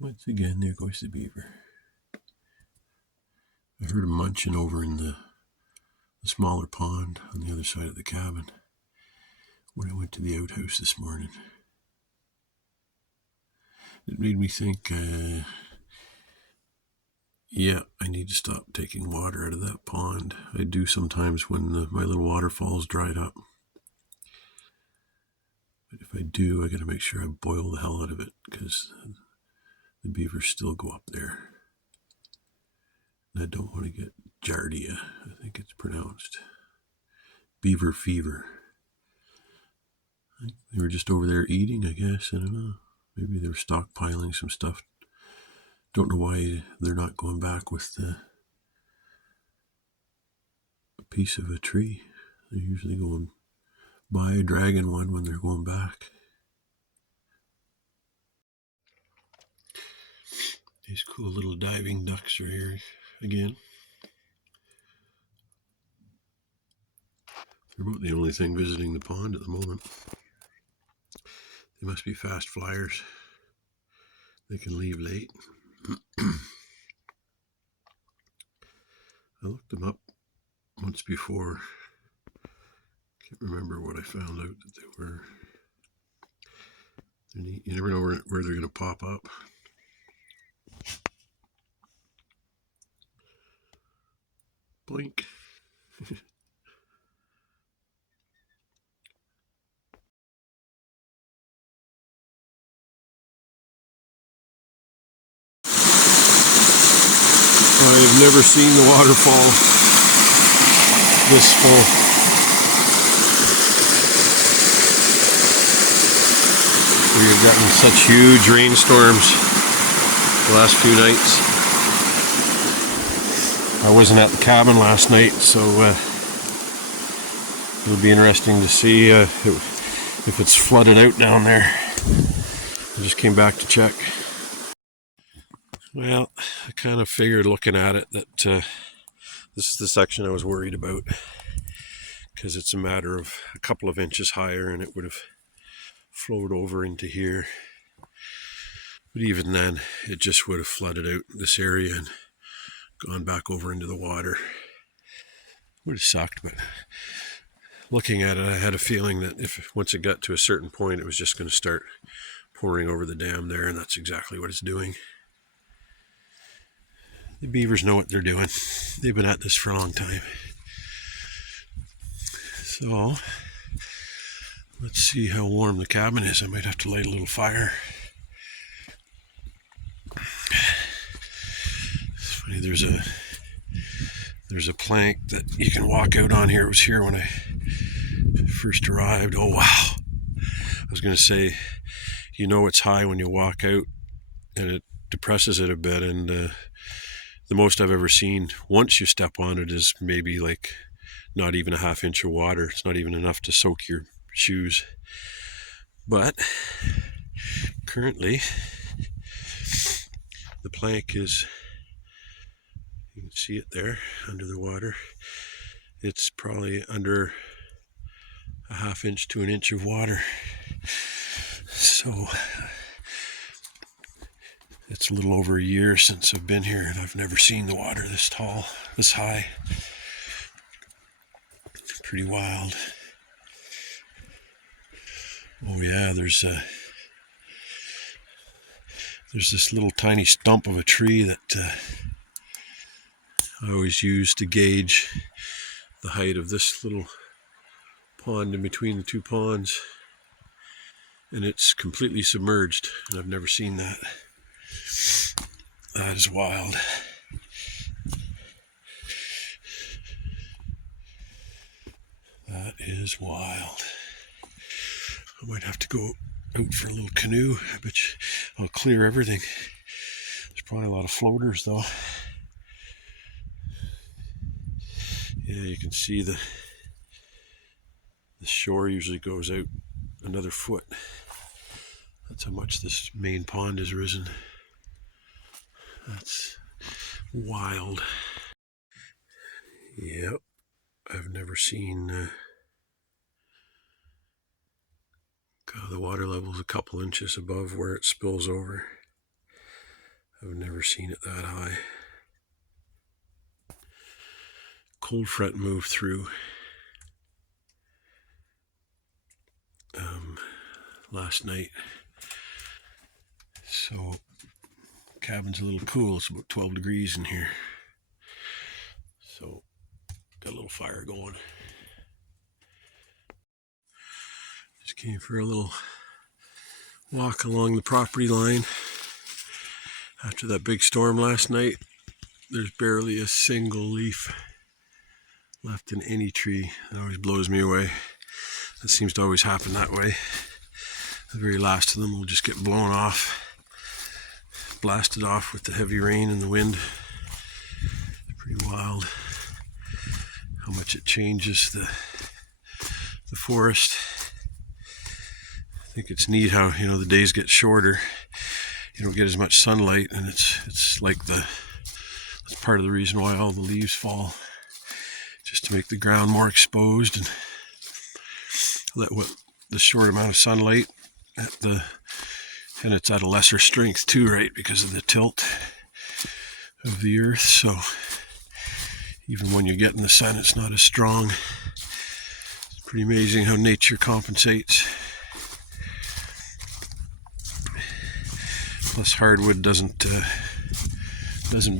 Once again, there goes the beaver. I heard him munching over in the smaller pond on the other side of the cabin when I went to the outhouse this morning. It made me think, yeah, I need to stop taking water out of that pond. I do sometimes when my little waterfall's dried up. But if I do, I got to make sure I boil the hell out of it because the beavers still go up there. And I don't want to get giardia, I think it's pronounced. Beaver fever. They were just over there eating, I guess. I don't know. Maybe they were stockpiling some stuff. Don't know why they're not going back with a piece of a tree. They're usually going by dragging one when they're going back. These cool little diving ducks are here again. They're about the only thing visiting the pond at the moment. They must be fast flyers. They can leave late. I looked them up once before. Can't remember what I found out that they were. They're neat. You never know where they're going to pop up. Blink. I've never seen the waterfall this full. We've gotten such huge rainstorms the last few nights. I wasn't at the cabin last night, so it'll be interesting to see if it's flooded out down there. I just came back to check. Well, I kind of figured looking at it that this is the section I was worried about because it's a matter of a couple of inches higher and it would have flowed over into here. But even then, it just would have flooded out this area and gone back over into the water. Would have sucked, but looking at it, I had a feeling that once it got to a certain point, it was just going to start pouring over the dam there, and that's exactly what it's doing. The beavers know what they're doing. They've been at this for a long time. So, let's see how warm the cabin is. I might have to light a little fire. It's funny, there's a plank that you can walk out on here. It was here when I first arrived. Oh, wow. I was going to say, you know it's high when you walk out and it depresses it a bit, and the most I've ever seen once you step on it is maybe like not even a half inch of water. It's not even enough to soak your shoes. But currently the plank is, you can see it there under the water. It's probably under a half inch to an inch of water. So it's a little over a year since I've been here, and I've never seen the water this tall, this high. Pretty wild. Oh yeah, there's this little tiny stump of a tree that I always use to gauge the height of this little pond in between the two ponds, and it's completely submerged, and I've never seen that. That is wild. That is wild. I might have to go out for a little canoe. I bet I'll clear everything. There's probably a lot of floaters though. Yeah, you can see the shore usually goes out another foot. That's how much this main pond has risen. That's wild. Yep, I've never seen the water level's a couple inches above where it spills over. I've never seen it that high. Cold front moved through last night, so cabin's a little cool. It's about 12 degrees in here, so got a little fire going. Just came for a little walk along the property line. After that big storm last night, there's barely a single leaf left in any tree. It always blows me away. It seems to always happen that way. The very last of them will just get blown off, blasted off with the heavy rain and the wind. Pretty wild how much it changes the forest. I think it's neat how, you know, the days get shorter. You don't get as much sunlight, and it's like that's part of the reason why all the leaves fall, just to make the ground more exposed and let the short amount of sunlight and it's at a lesser strength too, right, because of the tilt of the earth. So even when you get in the sun, it's not as strong. It's pretty amazing how nature compensates. Plus, hardwood doesn't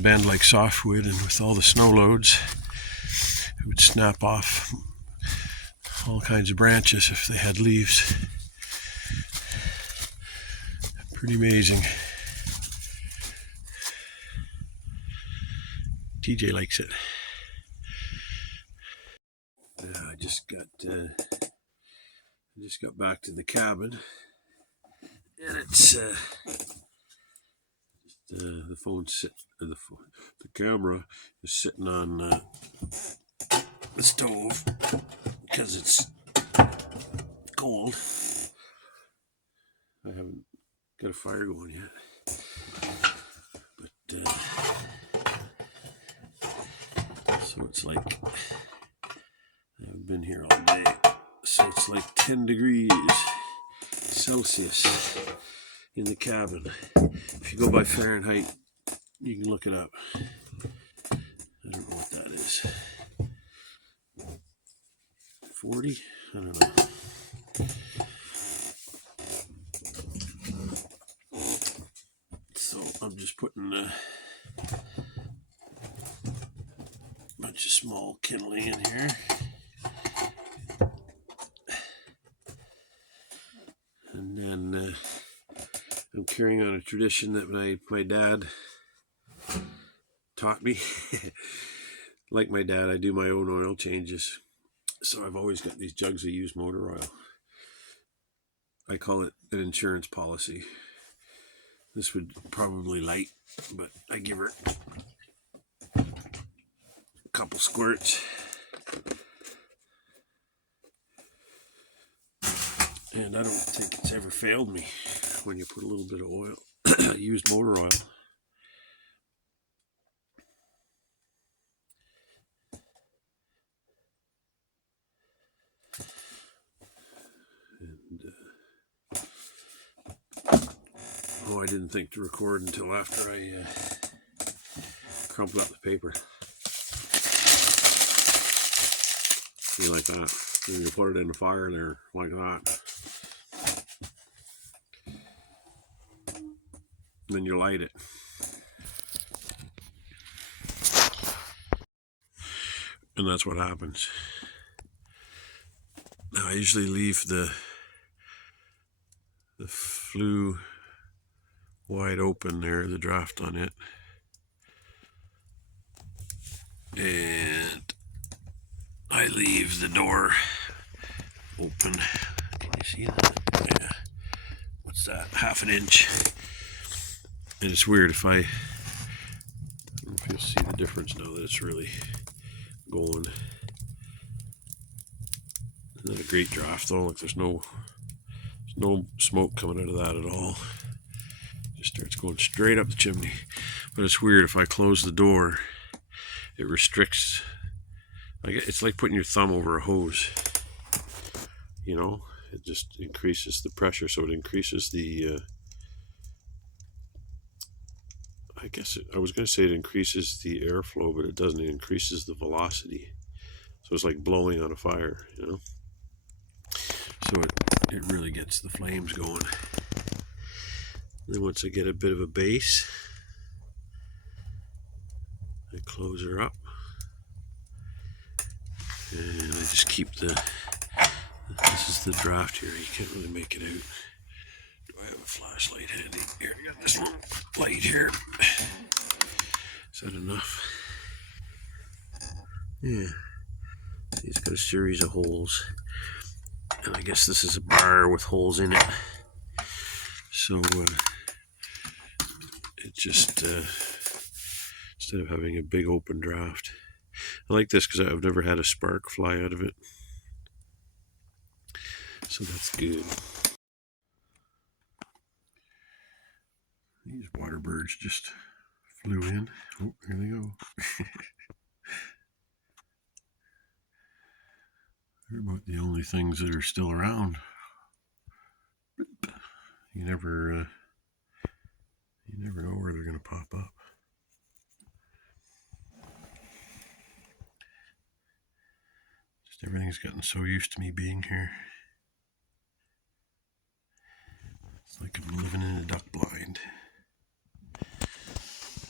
bend like softwood, and with all the snow loads, it would snap off all kinds of branches if they had leaves. Pretty amazing. TJ likes it. I just got back to the cabin, and it's the camera is sitting on the stove because it's cold. I haven't got a fire going yet, but so it's like I haven't been here all day, so it's like 10 degrees Celsius in the cabin. If you go by Fahrenheit, you can look it up. I don't know what that is. 40? I don't know. So I'm just putting a bunch of small kindling in here. And then I'm carrying on a tradition that my dad taught me. Like my dad, I do my own oil changes. So I've always got these jugs of used motor oil. I call it an insurance policy. This would probably light, but I give her a couple squirts. And I don't think it's ever failed me when you put a little bit of oil, used motor oil. And, I didn't think to record until after I crumpled up the paper. See, like that. Then you put it in the fire there, like that. And then you light it. And that's what happens. Now I usually leave the flue wide open there, the draft on it. And I leave the door open. Can you see that? Yeah. What's that? Half an inch. And it's weird if I don't know if you'll see the difference now that it's really going. Isn't that a great draft though? Like there's no smoke coming out of that at all. Just starts going straight up the chimney. But it's weird, if I close the door, it restricts. It's like putting your thumb over a hose. You know, it just increases the pressure, so it increases the I guess I was going to say it increases the airflow, but it doesn't. It increases the velocity. So it's like blowing on a fire, you know? So it really gets the flames going. Then once I get a bit of a base, I close her up. And I just keep this is the draft here. You can't really make it out. Do I have a flashlight handy? Here, I got this one light here. Is that enough? Yeah. It's got a series of holes. And I guess this is a bar with holes in it. So it just, instead of having a big open draft. I like this because I've never had a spark fly out of it. So that's good. These water birds just flew in. Oh, here they go. They're about the only things that are still around. You never know where they're going to pop up. Just everything's gotten so used to me being here. It's like I'm living in a duck blind.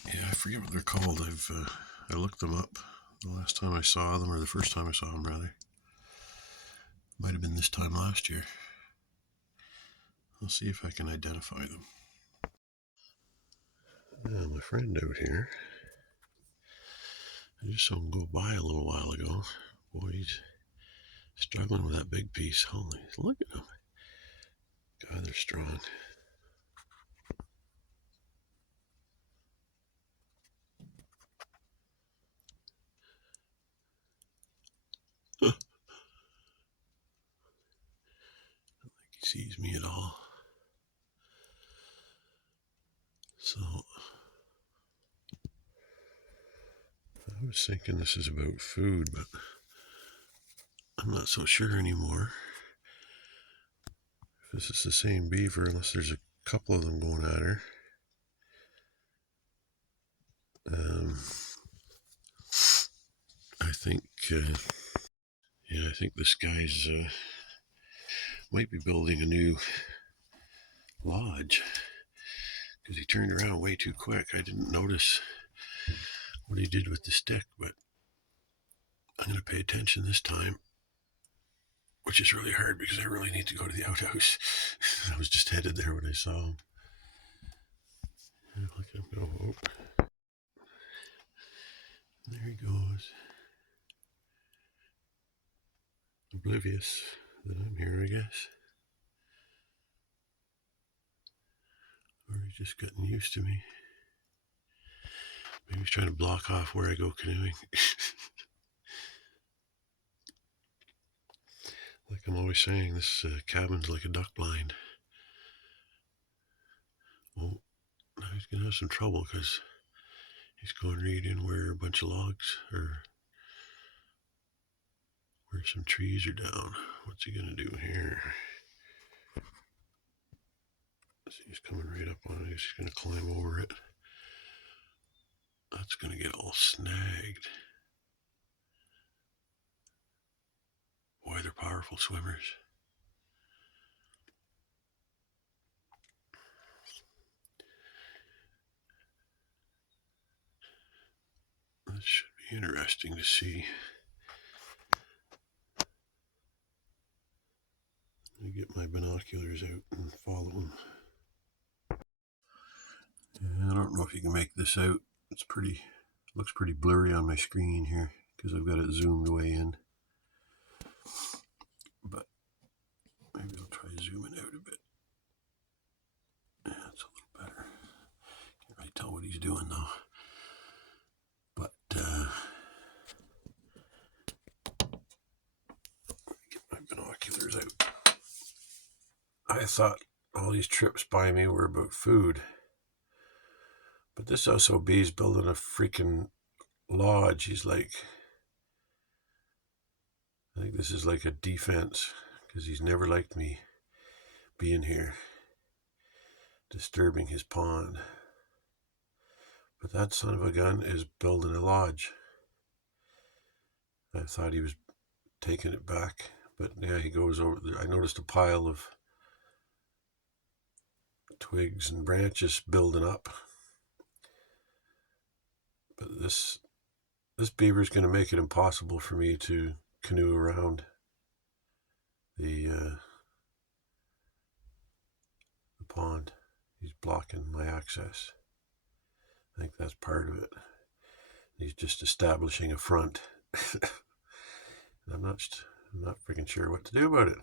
Yeah, I forget what they're called. I looked them up the last time I saw them, or the first time I saw them, rather. Might have been this time last year. I'll see if I can identify them. My friend out here, I just saw him go by a little while ago. Boy, he's struggling with that big piece. Holy, look at him. God, they're strong. I don't think he sees me at all. So, I was thinking this is about food, but I'm not so sure anymore. If this is the same beaver, unless there's a couple of them going at her. I think this guy's might be building a new lodge because he turned around way too quick. I didn't notice what he did with the stick, but I'm going to pay attention this time, which is really hard because I really need to go to the outhouse. I was just headed there when I saw him. Look at him go. Oh. There he goes. Oblivious that I'm here, I guess. Or he's just getting used to me. Maybe he's trying to block off where I go canoeing. Like I'm always saying, this cabin's like a duck blind. Oh, now he's going to have some trouble because he's going right in where a bunch of logs or where some trees are down. What's he going to do here? See, he's coming right up on it. He's going to climb over it. That's going to get all snagged. Boy, they're powerful swimmers. This should be interesting to see. Let me get my binoculars out and follow them. I don't know if you can make this out. Looks pretty blurry on my screen here because I've got it zoomed way in. But maybe I'll try zooming out a bit. Yeah, that's a little better. Can't really tell what he's doing though. But get my binoculars out. I thought all these trips by me were about food. But this SOB's building a freaking lodge. He's like, I think this is like a defense because he's never liked me being here, disturbing his pond. But that son of a gun is building a lodge. I thought he was taking it back, but yeah, he goes over there. I noticed a pile of twigs and branches building up. But this beaver is going to make it impossible for me to canoe around the pond. He's blocking my access. I think that's part of it. He's just establishing a front. I'm not freaking sure what to do about it.